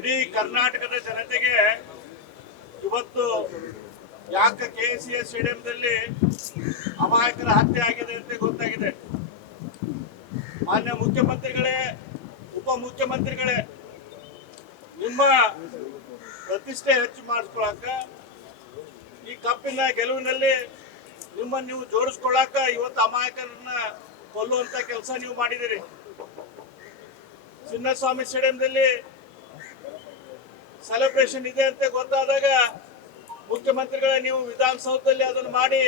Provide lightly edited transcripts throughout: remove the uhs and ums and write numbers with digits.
ಇಡೀ ಕರ್ನಾಟಕದ ಜನತೆಗೆ ಇವತ್ತು ಯಾಕೆ KCA ಸ್ಟೇಡಿಯಂದಲ್ಲಿ ಅಮಾಯಕರ ಹತ್ಯೆ ಆಗಿದೆ ಅಂತ ಗೊತ್ತಾಗಿದೆ. ಮಾನ್ಯ ಮುಖ್ಯಮಂತ್ರಿಗಳೇ, ಉಪಮುಖ್ಯಮಂತ್ರಿಗಳೇ, ನಿಮ್ಮ ಪ್ರತಿಷ್ಠೆ ಹೆಚ್ಚು ಮಾಡಿಸ್ಕೊಳಕ, ಈ ಕಪ್ಪಿನ ಗೆಲುವಿನಲ್ಲಿ ನಿಮ್ಮನ್ನು ನೀವು ಜೋಡಿಸ್ಕೊಳ್ಳಾಕ ಇವತ್ತು ಅಮಾಯಕರನ್ನ ಕೊಲ್ಲುವಂತ ಕೆಲಸ ನೀವು ಮಾಡಿದಿರಿ. ಚಿನ್ನಸ್ವಾಮಿ ಸ್ಟೇಡಿಯಂದಲ್ಲಿ ಸೆಲೆಬ್ರೇಷನ್ ಇದೆ ಅಂತ ಗೊತ್ತಾದಾಗ ಮುಖ್ಯಮಂತ್ರಿಗಳೇ ನೀವು ವಿಧಾನಸೌಧದಲ್ಲಿ ಅದನ್ನು ಮಾಡಿ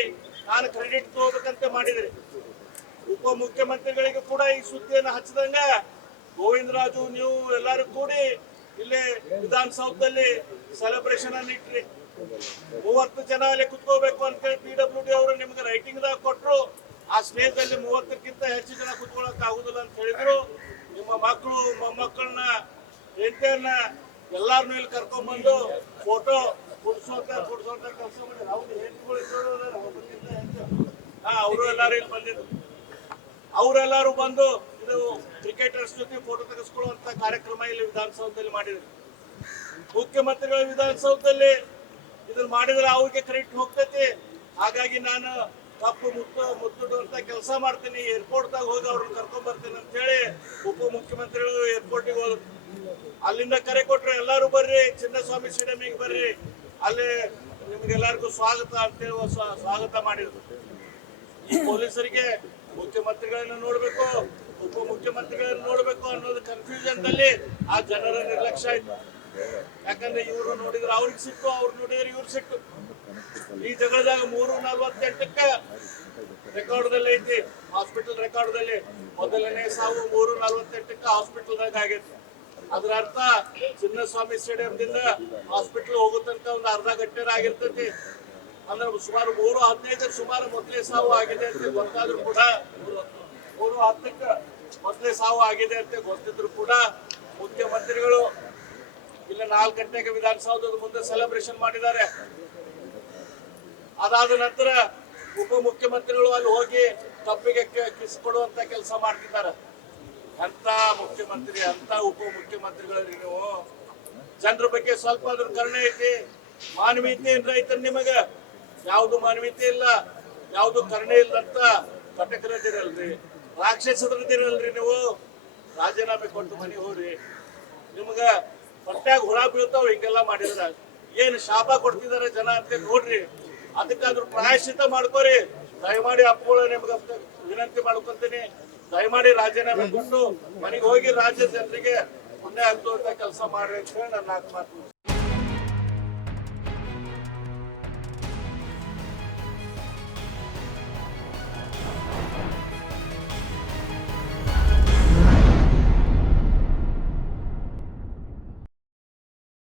ನಾನು ಕ್ರೆಡಿಟ್ ತಗೋಬೇಕಂತ ಮಾಡಿದ್ರಿ. ಉಪಮುಖ್ಯಮಂತ್ರಿಗಳಿಗೆ ಕೂಡ ಈ ಸುದ್ದಿಯನ್ನು ಹಚ್ಚಿದಂಗ ಗೋವಿಂದರಾಜು ನೀವು ಎಲ್ಲರೂ ಕೂಡಿ ಇಲ್ಲೇ ವಿಧಾನಸೌಧದಲ್ಲಿ ಸೆಲೆಬ್ರೇಷನ್ ಅನ್ನು ಇಟ್ರಿ. 30 ಜನ ಅಲ್ಲಿ ಕುತ್ಕೋಬೇಕು ಅಂತೇಳಿ PWD ಅವರು ನಿಮ್ಗೆ ರೈಟಿಂಗ್ ದಾಗ ಕೊಟ್ಟರು. ಆ ಸ್ಟೇಜಲ್ಲಿ 30ಕ್ಕಿಂತ ಹೆಚ್ಚು ಜನ ಕುತ್ಕೊಳ್ಳಕ್ ಆಗುದಿಲ್ಲ ಅಂತ ಹೇಳಿದ್ರು. ನಿಮ್ಮ ಮಕ್ಕಳು ಮೊಮ್ಮಕ್ಕಳನ್ನ ಹೆಂಡತಿಯನ್ನ ಎಲ್ಲಾರನ್ನೂ ಇಲ್ಲಿ ಕರ್ಕೊಂಡ್ಬಂದು ಫೋಟೋ ಕುಡಿಸುವಂತ ಕೆಲಸ ಮಾಡಿ ಅವರು ಎಲ್ಲಾರು ಇಲ್ಲಿ ಬಂದಿದ್ರು. ಅವರೆಲ್ಲರೂ ಬಂದು ಇದು ಕ್ರಿಕೆಟರ್ಸ್ ಜೊತೆ ಫೋಟೋ ತೆಗೆಸ್ಕೊಳ್ಳುವಂತ ಕಾರ್ಯಕ್ರಮ ಇಲ್ಲಿ ವಿಧಾನಸೌಧದಲ್ಲಿ ಮಾಡಿದ್ರು. ಮುಖ್ಯಮಂತ್ರಿಗಳ ವಿಧಾನಸೌಧದಲ್ಲಿ ಇದನ್ನ ಮಾಡಿದ್ರೆ ಅವ್ರಿಗೆ ಕ್ರೆಡಿಟ್ ಹೋಗ್ತೈತಿ. ಹಾಗಾಗಿ ನಾನು ಕಪ್ಪು ಮುತ್ತಿಡುವಂತ ಕೆಲಸ ಮಾಡ್ತೀನಿ, ಏರ್ಪೋರ್ಟ್ ದಾಗ ಹೋಗಿ ಅವ್ರನ್ನ ಕರ್ಕೊಂಡ್ ಬರ್ತೇನೆ ಅಂತ ಹೇಳಿ ಉಪಮುಖ್ಯಮಂತ್ರಿಗಳು ಏರ್ಪೋರ್ಟಿಗೆ ಹೋದ್ರು. ಅಲ್ಲಿಂದ ಕರೆ ಕೊಟ್ರೆ ಎಲ್ಲಾರು ಬರ್ರಿ ಚಿನ್ನಸ್ವಾಮಿ ಸ್ಟೇಡಿಯಂಗೆ ಬರ್ರಿ, ಅಲ್ಲಿ ನಿಮ್ಗೆಲ್ಲರಿಗೂ ಸ್ವಾಗತ ಅಂತೇಳಿ ಸ್ವಾಗತ ಮಾಡಿದ್ರು. ಈ ಪೊಲೀಸರಿಗೆ ಮುಖ್ಯಮಂತ್ರಿಗಳನ್ನ ನೋಡ್ಬೇಕು, ಉಪಮುಖ್ಯಮಂತ್ರಿಗಳನ್ನ ನೋಡ್ಬೇಕು ಅನ್ನೋದು ಕನ್ಫ್ಯೂಷನ್ ದಲ್ಲಿ ಆ ಜನರ ನಿರ್ಲಕ್ಷ್ಯ ಆಯ್ತು. ಯಾಕಂದ್ರೆ ಇವರು ನೋಡಿದ್ರೆ ಅವ್ರಿಗೆ ಸಿಕ್ಕು, ಅವ್ರು ನೋಡಿದ್ರೆ ಇವ್ರು ಸಿಕ್ಕು. ಈ ಜಗಳದಾಗ 3:48 ರೆಕಾರ್ಡ್ದಲ್ಲಿ ಐತಿ, ಹಾಸ್ಪಿಟಲ್ ರೆಕಾರ್ಡ್ದಲ್ಲಿ ಮೊದಲನೇ ಸಾವು 3:48 ಹಾಸ್ಪಿಟಲ್ದಾಗ ಆಗೈತಿ. ಅದ್ರ ಅರ್ಥ ಚಿನ್ನಸ್ವಾಮಿ ಸ್ಟೇಡಿಯಂದಿಂದ ಹಾಸ್ಪಿಟಲ್ ಹೋಗೋ ತನಕ ಒಂದು ಅರ್ಧ ಗಂಟೆ ಆಗಿರ್ತೈತಿ. ಅಂದ್ರೆ ಸುಮಾರು 3:15 ಸುಮಾರು ಮೊದಲೇ ಸಾವು ಆಗಿದೆ ಅಂತ ಗೊತ್ತಾದ್ರು ಕೂಡ, 3:10 ಮೊದಲೇ ಸಾವು ಆಗಿದೆ ಅಂತ ಗೊತ್ತಿದ್ರು ಕೂಡ ಮುಖ್ಯಮಂತ್ರಿಗಳು ಇಲ್ಲ 4 ಗಂಟೆಗೆ ವಿಧಾನಸೌಧದ ಮುಂದೆ ಸೆಲೆಬ್ರೇಷನ್ ಮಾಡಿದ್ದಾರೆ. ಅದಾದ ನಂತರ ಉಪಮುಖ್ಯಮಂತ್ರಿಗಳು ಅಲ್ಲಿ ಹೋಗಿ ಕಪ್ಪಿಗೆ ಕಿಸ್ ಕೊಡುವಂತ ಕೆಲಸ ಮಾಡ್ತಿದ್ದಾರೆ. ಅಂತ ಮುಖ್ಯಮಂತ್ರಿ, ಅಂತ ಉಪಮುಖ್ಯಮಂತ್ರಿಗಳಲ್ಲಿ ನೀವು ಜನರ ಬಗ್ಗೆ ಸ್ವಲ್ಪ ಅದ್ರ ಕರುಣೆ ಐತಿ, ಮಾನವೀಯತೆ ಏನ್ರ ಐತ ನಿಮಗ? ಯಾವ್ದು ಮಾನವೀಯತೆ ಇಲ್ಲ, ಯಾವ್ದು ಕರುಣೆ ಇಲ್ಲಂತ ಕಟಕರದಿರಲ್ರಿ, ರಾಕ್ಷಸರದಿರಲ್ರಿ. ನೀವು ರಾಜೀನಾಮೆ ಕೊಟ್ಟು ಮನೆಗೆ ಹೋಗ್ರಿ. ನಿಮ್ಗ ಹೊಟ್ಯಾಗ ಹುಳ ಬೀಳ್ತಾವ ಹಿಂಗೆಲ್ಲ ಮಾಡಿದ್ರ. ಏನ್ ಶಾಪ ಕೊಡ್ತಿದಾರೆ ಜನ ಅಂತ ನೋಡ್ರಿ. ಅದಕ್ಕಾದ್ರೂ ಪ್ರಾಯಶ್ಚಿತ ಮಾಡ್ಕೋರಿ. ದಯಮಾಡಿ ಅಪ್ಪಗಳು ನಿಮ್ಗೆ ವಿನಂತಿ ಮಾಡ್ಕೊಂತೀನಿ, ದಯಮಾಡಿ ರಾಜೀನಾಮೆ ಕೊಟ್ಟು ಮನೆಗೆ ಹೋಗಿ ರಾಜ್ಯ ಜನರಿಗೆ ಪುಣ್ಯ ಆಗ್ತುವಂತ ಕೆಲಸ ಮಾಡ್ರಿ ಅಂತ ಹೇಳಿ ನನ್ನ ಮಾತು.